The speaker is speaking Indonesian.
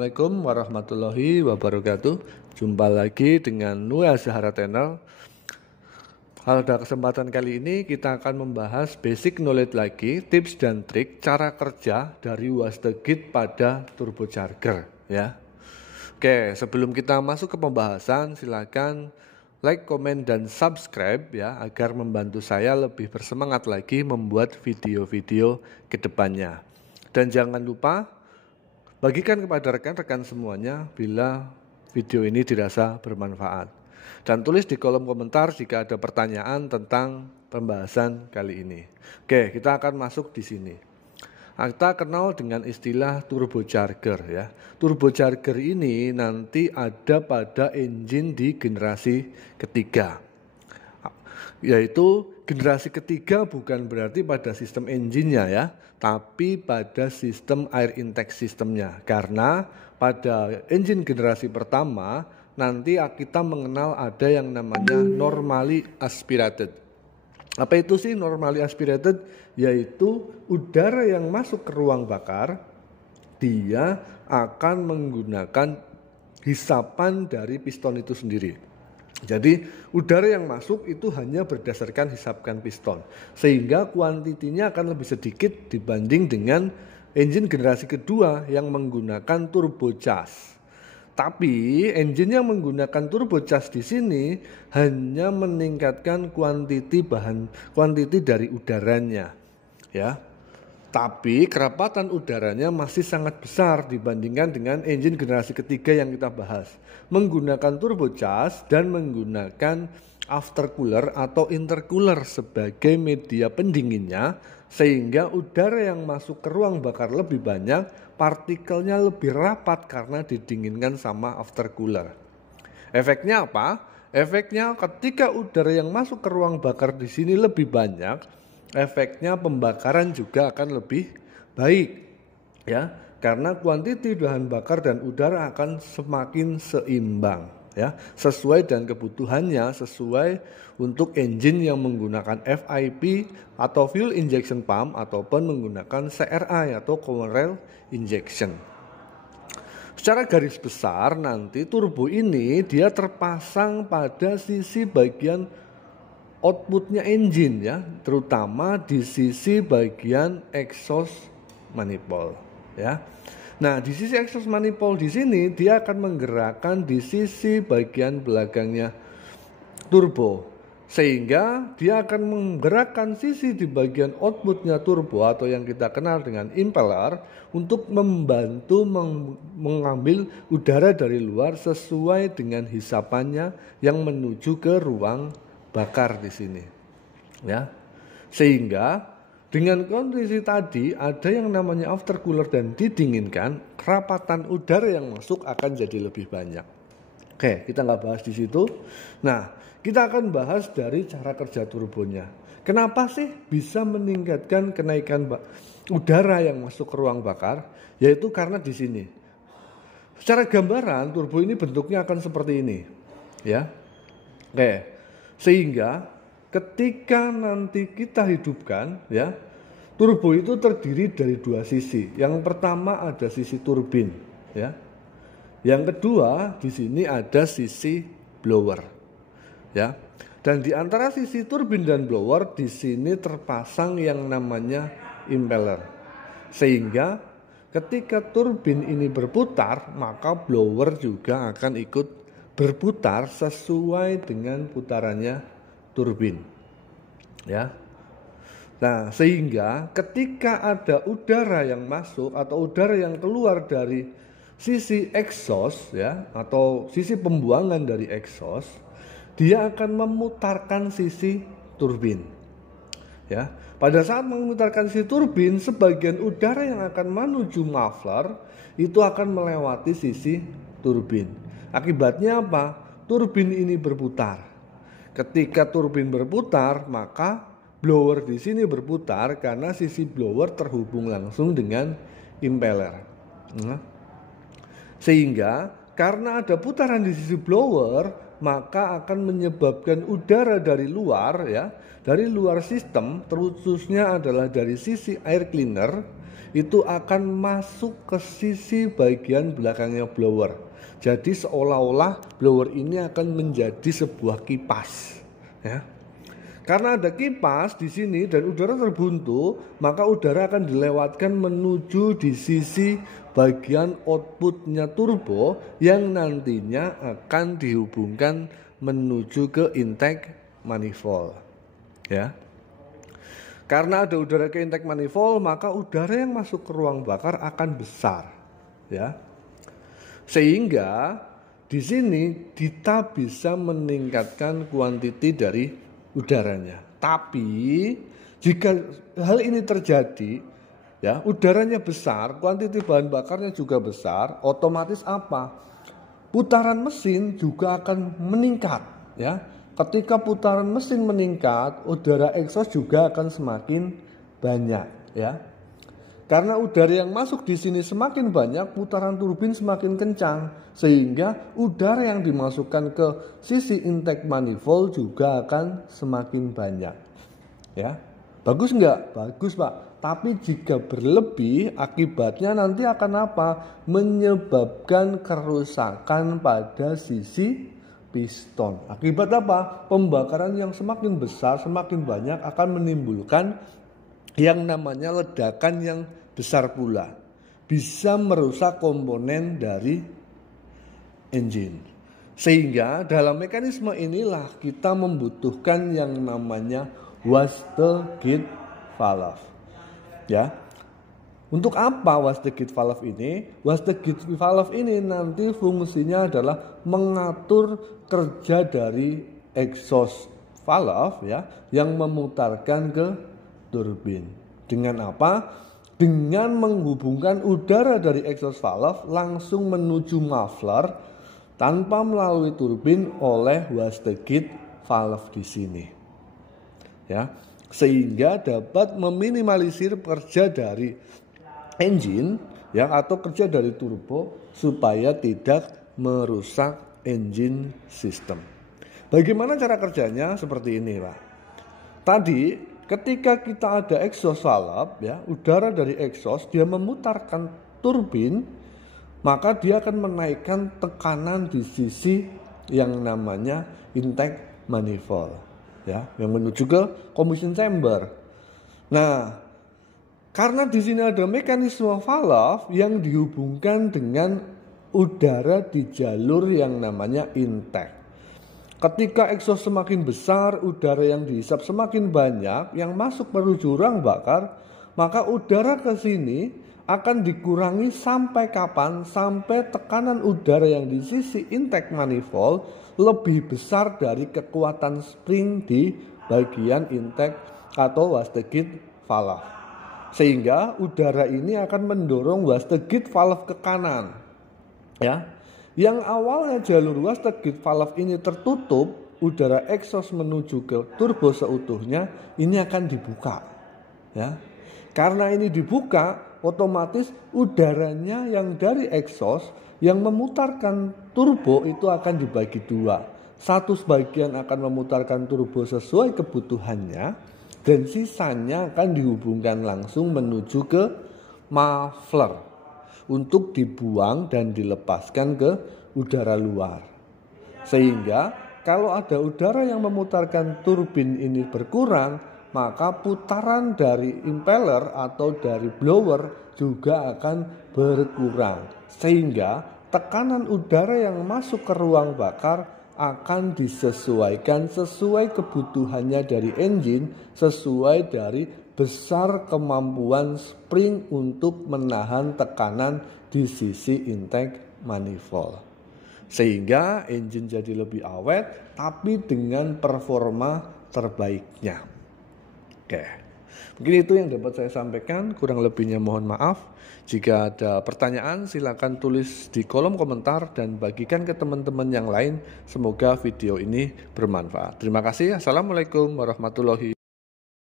Assalamualaikum warahmatullahi wabarakatuh. Jumpa lagi dengan Nuya Zahara Channel. Pada kesempatan kali ini kita akan membahas basic knowledge lagi, tips dan trik cara kerja dari Wastegit pada turbocharger ya. Oke, sebelum kita masuk ke pembahasan, silakan like, komen, dan subscribe ya agar membantu saya lebih bersemangat lagi membuat video-video ke depannya. Dan jangan lupa bagikan kepada rekan-rekan semuanya bila video ini dirasa bermanfaat. Dan tulis di kolom komentar jika ada pertanyaan tentang pembahasan kali ini. Oke, kita akan masuk di sini. Kita kenal dengan istilah turbocharger ya. Turbocharger ini nanti ada pada engine di generasi ketiga. Yaitu generasi ketiga bukan berarti pada sistem engine-nya ya, tapi pada sistem air intake sistemnya. Karena pada engine generasi pertama nanti kita mengenal ada yang namanya normally aspirated. Apa itu sih normally aspirated? Yaitu udara yang masuk ke ruang bakar dia akan menggunakan hisapan dari piston itu sendiri. Jadi udara yang masuk itu hanya berdasarkan hisapkan piston, sehingga kuantitinya akan lebih sedikit dibanding dengan engine generasi kedua yang menggunakan turbocharge. Tapi engine yang menggunakan turbocharge di sini hanya meningkatkan kuantiti dari udaranya, ya. Tapi kerapatan udaranya masih sangat besar dibandingkan dengan engine generasi ketiga yang kita bahas. Menggunakan turbocharge dan menggunakan aftercooler atau intercooler sebagai media pendinginnya, sehingga udara yang masuk ke ruang bakar lebih banyak, partikelnya lebih rapat karena didinginkan sama aftercooler. Efeknya apa? Efeknya ketika udara yang masuk ke ruang bakar di sini lebih banyak, efeknya pembakaran juga akan lebih baik ya, karena kuantiti bahan bakar dan udara akan semakin seimbang ya, sesuai dengan kebutuhannya, sesuai untuk engine yang menggunakan FIP atau fuel injection pump ataupun menggunakan CRI atau common rail injection. Secara garis besar nanti turbo ini dia terpasang pada sisi bagian outputnya engine ya, terutama di sisi bagian exhaust manifold ya. Nah, di sisi exhaust manifold di sini dia akan menggerakkan di sisi bagian belakangnya turbo, sehingga dia akan menggerakkan sisi di bagian outputnya turbo atau yang kita kenal dengan impeller untuk membantu mengambil udara dari luar sesuai dengan hisapannya yang menuju ke ruang bakar di sini ya, sehingga dengan kondisi tadi ada yang namanya aftercooler dan didinginkan, kerapatan udara yang masuk akan jadi lebih banyak. Oke, kita nggak bahas di situ. Nah, kita akan bahas dari cara kerja turbonya. Kenapa sih bisa meningkatkan kenaikan udara yang masuk ke ruang bakar? Yaitu karena di sini secara gambaran turbo ini bentuknya akan seperti ini ya. Oke, sehingga ketika nanti kita hidupkan ya, turbo itu terdiri dari dua sisi. Yang pertama ada sisi turbin ya. Yang kedua di sini ada sisi blower ya. Dan di antara sisi turbin dan blower di sini terpasang yang namanya impeller. Sehingga ketika turbin ini berputar, maka blower juga akan ikut berputar sesuai dengan putarannya turbin ya. Nah, sehingga ketika ada udara yang masuk atau udara yang keluar dari sisi exhaust ya, atau sisi pembuangan dari exhaust, dia akan memutarkan sisi turbin ya. Pada saat memutarkan sisi turbin, sebagian udara yang akan menuju muffler itu akan melewati sisi turbin. Akibatnya apa? Turbin ini berputar. Ketika turbin berputar, maka blower di sini berputar karena sisi blower terhubung langsung dengan impeller. Sehingga karena ada putaran di sisi blower, maka akan menyebabkan udara dari luar ya, dari luar sistem, terkhususnya adalah dari sisi air cleaner, itu akan masuk ke sisi bagian belakangnya blower. Jadi seolah-olah blower ini akan menjadi sebuah kipas ya. Karena ada kipas di sini dan udara terbuntu, maka udara akan dilewatkan menuju di sisi bagian outputnya turbo yang nantinya akan dihubungkan menuju ke intake manifold ya. Karena ada udara ke intake manifold, maka udara yang masuk ke ruang bakar akan besar ya. Sehingga di sini kita bisa meningkatkan kuantiti dari udaranya. Tapi jika hal ini terjadi ya, udaranya besar, kuantiti bahan bakarnya juga besar, otomatis apa? Putaran mesin juga akan meningkat ya. Ketika putaran mesin meningkat, udara exhaust juga akan semakin banyak ya. Karena udara yang masuk di sini semakin banyak, putaran turbin semakin kencang, sehingga udara yang dimasukkan ke sisi intake manifold juga akan semakin banyak. Ya, bagus nggak? Bagus Pak. Tapi jika berlebih, akibatnya nanti akan apa? Menyebabkan kerusakan pada sisi piston. Akibat apa? Pembakaran yang semakin besar, semakin banyak akan menimbulkan yang namanya ledakan yang besar pula. Bisa merusak komponen dari engine. Sehingga dalam mekanisme inilah kita membutuhkan yang namanya wastegate gate valve. Ya. Untuk apa wastegate gate valve ini? Wastegate gate valve ini nanti fungsinya adalah mengatur kerja dari exhaust valve ya, yang memutarkan ke turbin. Dengan apa? Dengan menghubungkan udara dari exhaust valve langsung menuju muffler tanpa melalui turbin oleh wastegate gate valve di sini. Ya, sehingga dapat meminimalisir kerja dari engine ya, atau kerja dari turbo supaya tidak merusak engine system. Bagaimana cara kerjanya? Seperti ini Pak. Tadi ketika kita ada exhaust valve ya, udara dari exhaust dia memutarkan turbin, maka dia akan menaikkan tekanan di sisi yang namanya intake manifold ya, yang menuju ke combustion chamber. Nah, karena di sini ada mekanisme valve yang dihubungkan dengan udara di jalur yang namanya intake. Ketika exhaust semakin besar, udara yang dihisap semakin banyak, yang masuk menuju ruang bakar, maka udara ke sini akan dikurangi sampai kapan? Sampai tekanan udara yang di sisi intake manifold lebih besar dari kekuatan spring di bagian intake atau wastegate gate valve. Sehingga udara ini akan mendorong wastegate gate valve ke kanan. Ya. Yang awalnya jalur wastegate gate valve ini tertutup, udara exhaust menuju ke turbo seutuhnya ini akan dibuka. Ya. Karena ini dibuka, otomatis udaranya yang dari exhaust yang memutarkan turbo itu akan dibagi dua. Satu sebagian akan memutarkan turbo sesuai kebutuhannya, dan sisanya akan dihubungkan langsung menuju ke muffler untuk dibuang dan dilepaskan ke udara luar. Sehingga kalau ada udara yang memutarkan turbin ini berkurang, maka putaran dari impeller atau dari blower juga akan berkurang. Sehingga tekanan udara yang masuk ke ruang bakar akan disesuaikan sesuai kebutuhannya dari engine, sesuai dari besar kemampuan spring untuk menahan tekanan di sisi intake manifold. Sehingga engine jadi lebih awet tapi dengan performa terbaiknya. Oke. Mungkin itu yang dapat saya sampaikan, kurang lebihnya mohon maaf. Jika ada pertanyaan silakan tulis di kolom komentar dan bagikan ke teman-teman yang lain. Semoga video ini bermanfaat. Terima kasih. Assalamualaikum warahmatullahi wabarakatuh.